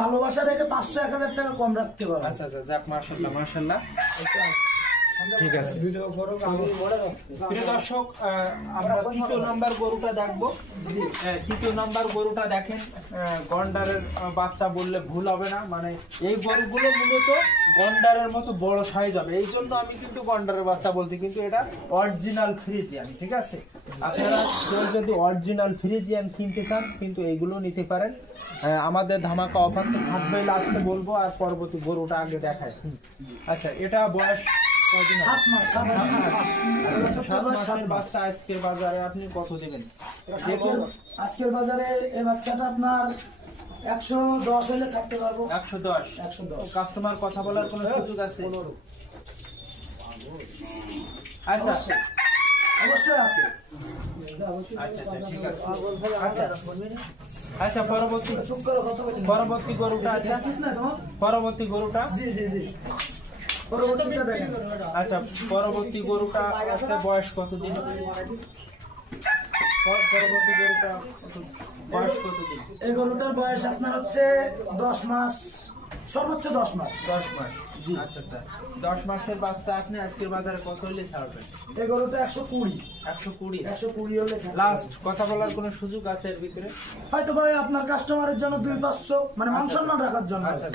ভালোবাসা রেখে 500-1000 টাকা কম রাখতে পারবো। আচ্ছা আচ্ছা, যাক মাশাআল্লাহ মাশাআল্লাহ, ঠিক আছে। প্রিয় দর্শক, আমরা তৃতীয় নাম্বার গরুটা দেখবো। তৃতীয় নাম্বার গরুটা দেখেন, গন্ডারের বাচ্চা বললে ভুল হবে না, মানে এই গরুগুলো মূলত গন্ডারের মতো বড় সাইজ হবে, এই জন্য আমি কিন্তু গন্ডারের বাচ্চা বলছি, কিন্তু এটা অরিজিনাল ফ্রিজিয়ান, ঠিক আছে। আপনারা কেউ যদি অরিজিনাল ফ্রিজিয়ান কিনতে চান কিন্তু এইগুলো নিতে পারেন। আমাদের ধামাকা অফার তো থাকবে, লাস্টে বলবো, আর পরবর্তী গরুটা আগে দেখায়। আচ্ছা, এটা বয়স 7 মাস। 7 মাসের বাচ্চা আজকের বাজারে আপনি কত দেবেন? আজকের বাজারে এই বাচ্চাটা আপনার 110 হলে ছাড়তে পারবো। 110। কাস্টমার কথা বলার কোনো সুযোগ আছে? আচ্ছা অবশ্যই আছে। আচ্ছা, ঠিক আছে। আচ্ছা, পরবর্তী গরুটা, আচ্ছা পরবর্তী গরুটা, পরবর্তীটা দেখেন। আচ্ছা পরবর্তী গরুটা আছে, বয়স কতদিন? পরবর্তী গরুটা বয়স কতদিন? এই গরুটার বয়স আপনার হচ্ছে 10 মাস, সর্বোচ্চ 10 মাস। 10 মাস, জি। আচ্ছা, 10 মাসের বাচ্চা আপনি আজকের বাজারে কত হলে ছাড়বেন? এই গরুটা 120 হলে লাস্ট কথা বলার কোনো সুযোগ আছে এর ভিতরে? হয়তো ভাই আপনার কাস্টমারের জন্য 2-500, মানে মান সম্মান রাখার জন্য। আচ্ছা।